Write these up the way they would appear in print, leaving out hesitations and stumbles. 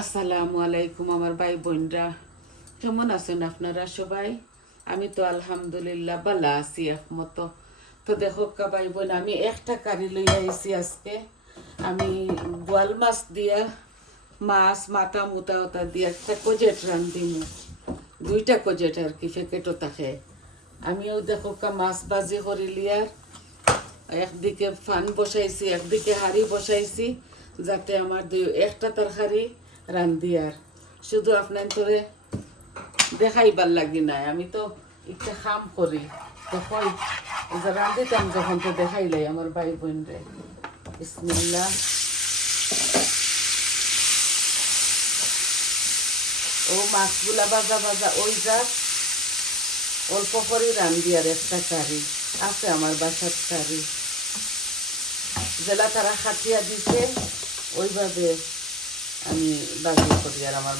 আসসালামু আলাইকুম আমার ভাই বোনরা, কেমন আছেন আপনারা সবাই? আমি তো আলহামদুলিল্লাহ ভালো আছি একমতো। তো দেখো ভাই বোন, আমি একটা কারি লই আইছি আজকে। আমি বোয়াল মাছ দিয়া, মাছ মাথা মুতা ওটা দিয়া একটা কজেট রান্ধিমু। দুইটা কজেট আর কি, প্যাকেটও থাকে। আমিও দেখো মাছ ভাজি করি লিয়ার একদিকে ফান বসাইছি, একদিকে হাঁড়ি বসাইছি, যাতে আমার একটা তরকারি রান্ধি। আর শুধু আপনার তোরে দেখাইবার লাগি নাই, আমি তো একটা কাম করি তখন রান্ধিতাম যখন তো দেখাইলাই আমার ভাই বোন রে। বিসমিল্লাহ। ও মাছগুলা ভাজা ভাজা ওই যাক, অল্প করে রান্ধি। আর একটা কারি আছে আমার বাসার কারি, যেটা তারা খাটিয়া দিছে ওইভাবে আমি বাজি করি। আর আমার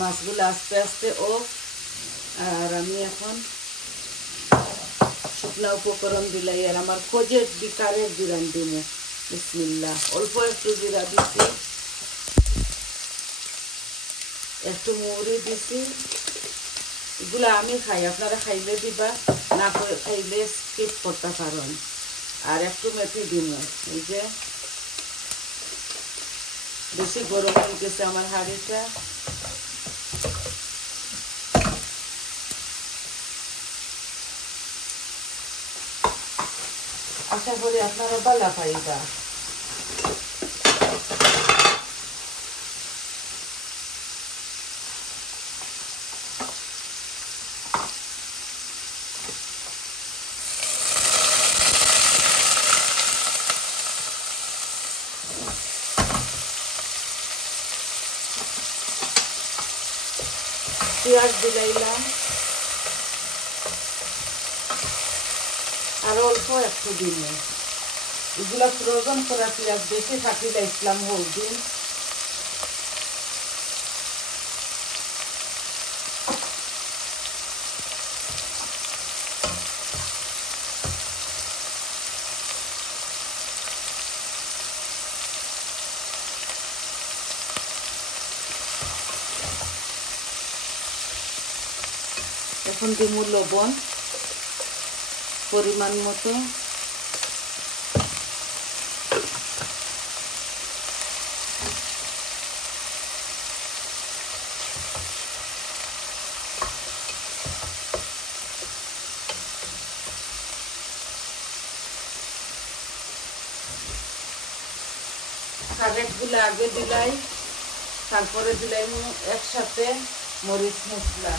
মাছগুলো আস্তে আস্তে ও। আর আমি এখন শুকনা উপকরণ দিলাই। আর আমার কজের বিকারের জিরান দিমু। বিসমিল্লাহ। অল্প একটু জিরা দিছি, একটু মৌরি দিছি। এগুলো আমি খাই, আপনারা খাইলে দিবা, না খাইলে স্কিপ করতে পারেন। আর একটু মেথি দিমু। এই যে বেশি গরম হয়ে গেছে আমার হাঁড়িটা। আশা করি আপনারা ভালো পাইবা। পেঁয়াজ দিলাইলাম, আর অল্প একটু দিন। এগুলা ফ্রোজন করা পেঁয়াজ, বেশি কাটিলা ইসলাম হলদিন। এখন দিমু লবণ পরিমাণ মতো। কারেটগুলো আগে দিলাই, তারপরে দিলাই একসাথে মরিচ মশলা।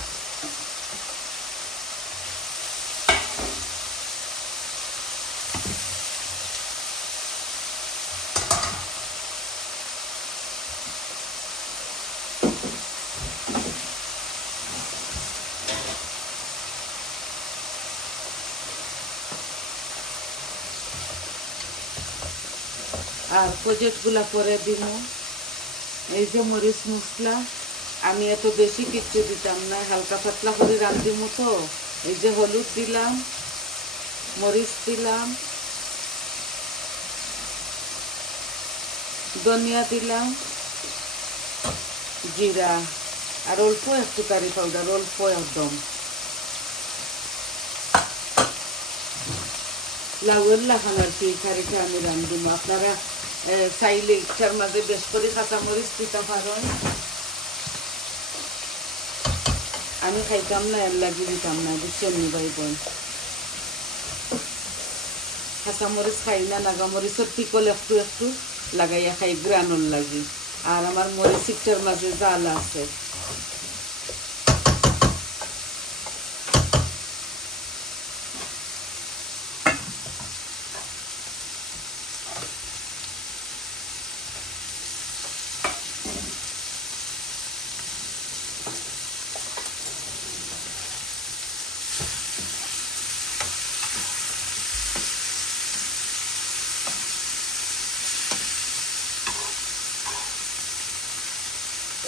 আর কজেটগুলা পরে দিব। এই যে মরিচ মশলা, আমি এত বেশি কিচ্ছু দিতাম না, হালকা পাতলা করে রান্ধিব তো। এই যে হলুদ দিলাম, মরিচ দিলাম, ধনিয়া দিলাম, জিরা, আর অল্প একটু কারি পাউডার, অল্প একদম। লাউয়ের লাখান আর কি কারিটা আমি রান্ধিব। আপনারা চাইলে ইচ্ছার মাঝে বেশ করে কাঁচামরিচ দিতে পারেন। আমি খাইতাম না, এর লাগি দিতাম না, বুঝছেন নি ভাই বোন। কাঁচামরিচ খাই না, নাগামরিচের পিকল একটু একটু লাগাইয়া খাই গ্রানোর লাগি। আর আমার মরিচটার মাঝে জাল আছে।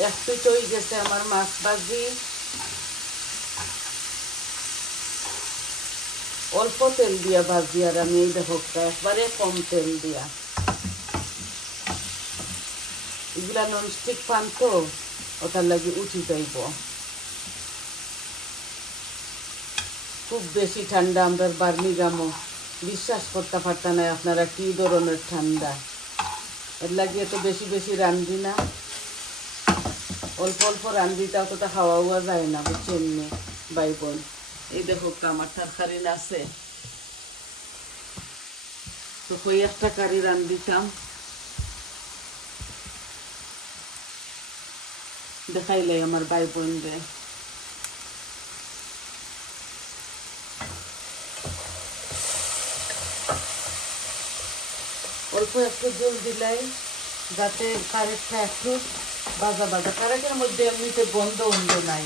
এক পিঠ হয়ে গেছে আমার মাছ ভাজি। অল্প তেল দিয়া ভাজি। আর আমি এই দেখো একবারে কম তেল দিয়া এগুলা ননস্টিক পান তো ওটার লাগে উঠি যাইব। খুব বেশি ঠান্ডা আমরা বার্মিগামও বিশ্বাস করতে পারতাম না আপনারা কি ধরনের ঠান্ডা। এর লাগে তো বেশি বেশি রান্ধি না, অল্প অল্প রান্ধি, তাও তো খাওয়া যায় না বুঝছেন নি ভাই বোন। এই দেখো আমার তরকারি আছে তো কই একটা কারি রান্ধিতাম, দেখাইলে আমার ভাই বোন রে। অল্প একটু জল দিলাই যাতে কারেকটা একটু বাজা বাজা, কারেকের মধ্যে এমনিতে গন্ধ অন্ধ নাই।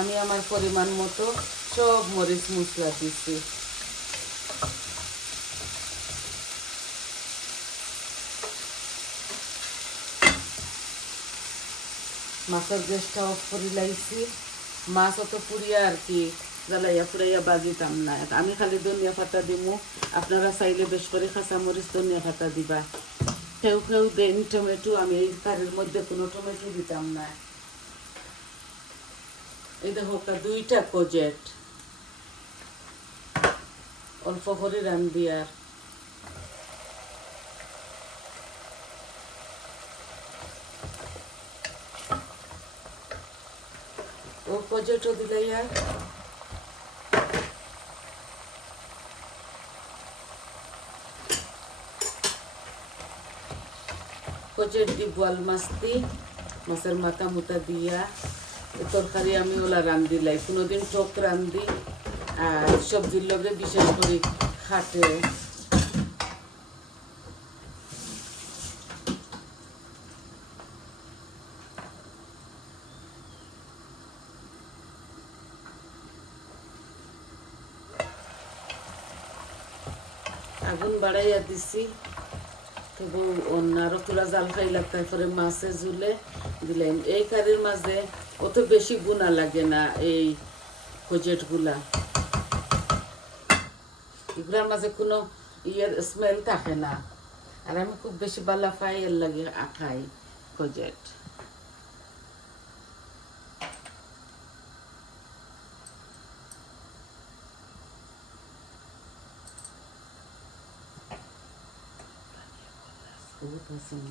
আমি আমার পরিমাণ মতো সব মরিচ মশলা দিচ্ছি। মাছের গ্যাসটা অফ করে লাইছি, মাছ অত পুড়িয়া আর কি জ্বালাইয়া পুড়াইয়া বাজিতাম না। আমি খালি ধনিয়া পাতা দিমু, আপনারা চাইলে বেশ করে কাঁচামরিচ ধনিয়া পাতা দিবা। কেউ কেউ দেন টমেটো, আমি এই কারির মধ্যে কোনো টমেটো দিতাম না। এই দেখো 2টা কোজেট অল্প করে রান্ধি। আর ও কোজেটও দিলাই আর কোজেট দি বোয়াল মাছ দি মাছের মাথা মুটা দিয়া তরকারি আমি ওলা রান্ধি লাই। কোনোদিন টক রান্ধি আর সবজির লগে বিশেষ করে খাটে। আগুন বাড়াইয়া দিছি, তবু অন্যারও তোরা জাল খাইলাম। তারপরে মাছে ঝুলে দিলাম। এই কারির মাঝে অত বেশি গুণা লাগে না, এই কোজেটগুলা এগুলার মাঝে কোনো ইয়ের স্মেল থাকে না। আর আমি খুব বেশি বালা পাই, এর লাগে খাই কোজেট। বহুত পছন্দ।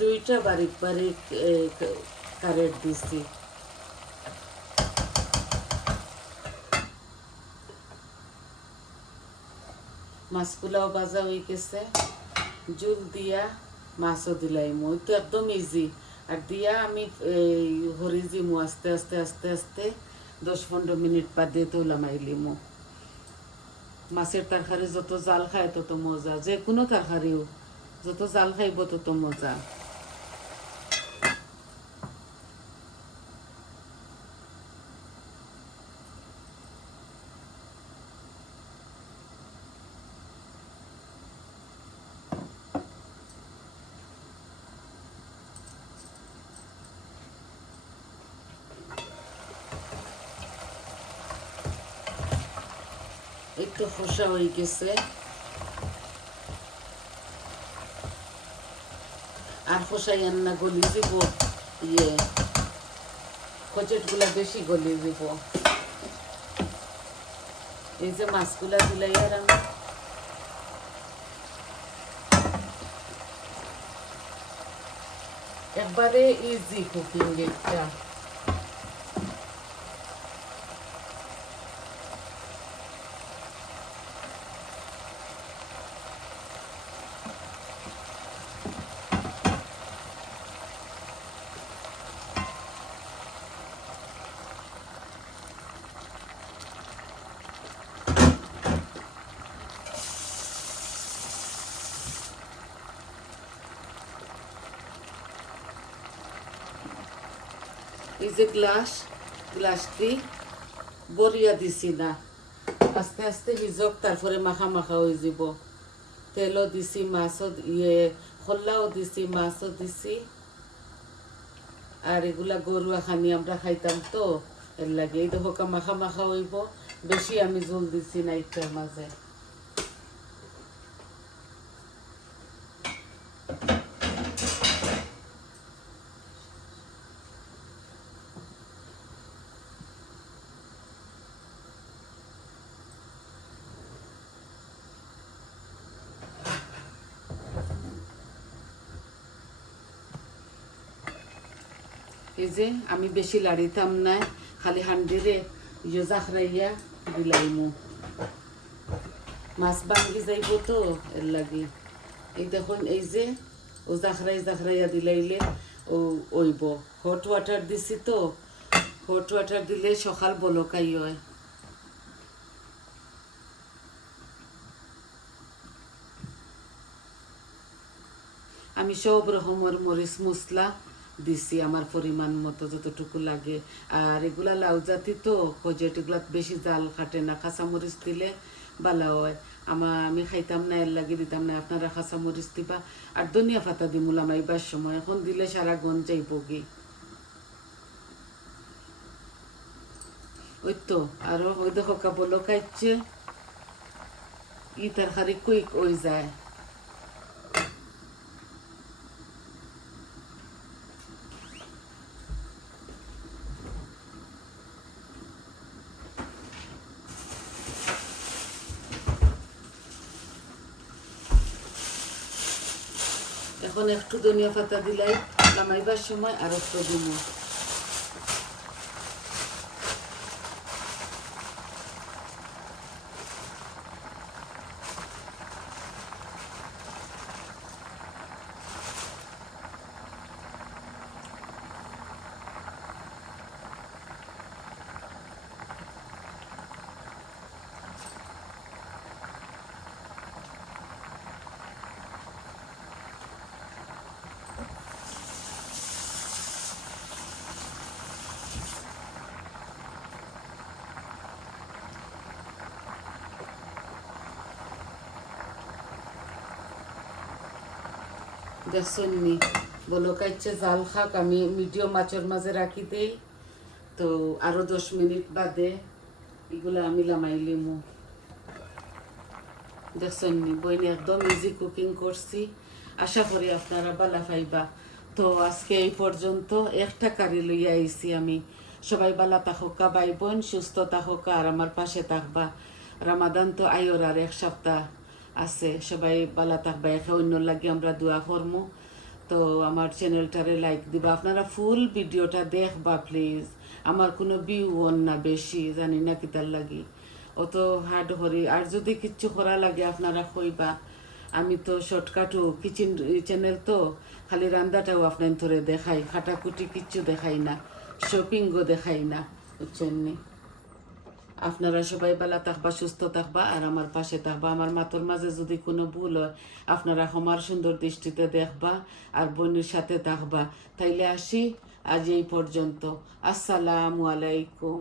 দুইটা বারিক বারিক কারেট দিছি। মাছগুলাও ভাজা হয়ে গেছে, জুল দিয়া মাছও দিলাই। মই তো একদম ইজি। আর দিয়া আমি হরি দিমু আস্তে আস্তে আস্তে আস্তে 10-15 মিনিট বাদে তোলা মাইলিমু। মাছের তরকারি যত জাল খায় তত মজা, যে কোনো তরকারিও যত জাল খাইব তত মজা। একটু ফসা হয়ে গেছে, আর ফসাইয়েন না, গলি দিব। কোজেটগুলা বেশি গলি দিব। এই যে মাছগুলা দিলাই আর আমি একবারে ইজি কুকিং একটা। এই যে গ্লাসটি বরিয়া দিছি না, আস্তে আস্তে ভিজক, তারপরে মাখা মাখা হয়ে যাব। তেলও দিছি, মাছও খোল্লাও দিছি, মাছও দিছি। আর এগুলা গরুয়া খানি আমরা খাইতাম তো, এর লাগে এই দেখো মাখা মাখা হইব। বেশি আমি জল দিছি না একটার মাঝে। এই যে আমি বেশি লাড়িতাম না, খালি হান্ডিরে জাখরাইয়া দিলাইমু, মাছ ভাঙ্গি যাইব তো, এর লাগে। এই দেখুন এই যে ও জাখরাইয়া দিলাইলে ও ওইব। হট ওয়াটার দিছি তো, হট ওয়াটার দিলে সকাল বলকাই হয়। আমি সব রকমের মরিচ মশলা দিছি আমার পরিমাণ মতো যতটুকু লাগে। আর এগুলা লাউ জাতি তো কজেট, এগুলা বেশি জাল খাটে না, কাঁচামরিচ দিলে ভালো হয়। আমি খাইতাম না, এর লাগে দিতাম না। আপনারা কাঁচামরিচ দিবা। আর ধনিয়া পাতা দিমুলাম এইবার সময়, এখন দিলে সারা গন যাইব কি। ওই তো আরো ওই দেখো কাবলো খাইছে, ই তরকারি কুইক ওই যায়। এখন একটু ধনিয়া পাতা দিলাই, নামাইবার সময় আর একটু দিব। দেখছেন নি বলো কাইছে জাল খাক, আমি মিডিয়াম মাছের মাঝে রাখি দিই। তো আরো 10 মিনিট বাদে এগুলো আমি লামাই লিমু। দেখছেন নি বইনে একদম ইজি কুকিং করছি, আশা করি আপনারা বালা পাইবা। তো আজকে এই পর্যন্ত একটা কারি লইয়া আইছি আমি। সবাই বালা থাকা, ভাই বোন সুস্থ থাকা, আর আমার পাশে থাকবা। রামাদান তো আয়োর আর 1 সপ্তাহ আছে, সবাই বালা থাকবা, একে অন্য লাগে আমরা দোয়া করমু। তো আমার চ্যানেলটারে লাইক দিবা, আপনারা ফুল ভিডিওটা দেখবা প্লিজ। আমার কোনো ভিউ অন না বেশি, জানি না কিতার লাগি অত হার্ড করি। আর যদি কিচ্ছু করা লাগে আপনারা কইবা। আমি তো শর্টকাটও কিচেন চ্যানেল তো, খালি রান্দাটাও আপনার ধরে দেখাই, খাটাকুটি কিচ্ছু দেখাই না, শপিংও দেখাই না, বুঝছেন নি। আপনারা সবাই ভালো থাকবা, সুস্থ থাকবা, আর আমার পাশে থাকবা। আমার মাথার মাঝে যদি কোনো ভুল হয় আপনারা আমার সুন্দর দৃষ্টিতে দেখবা আর বোনের সাথে থাকবা। তাইলে আসি আজ এই পর্যন্ত। আসসালামু আলাইকুম।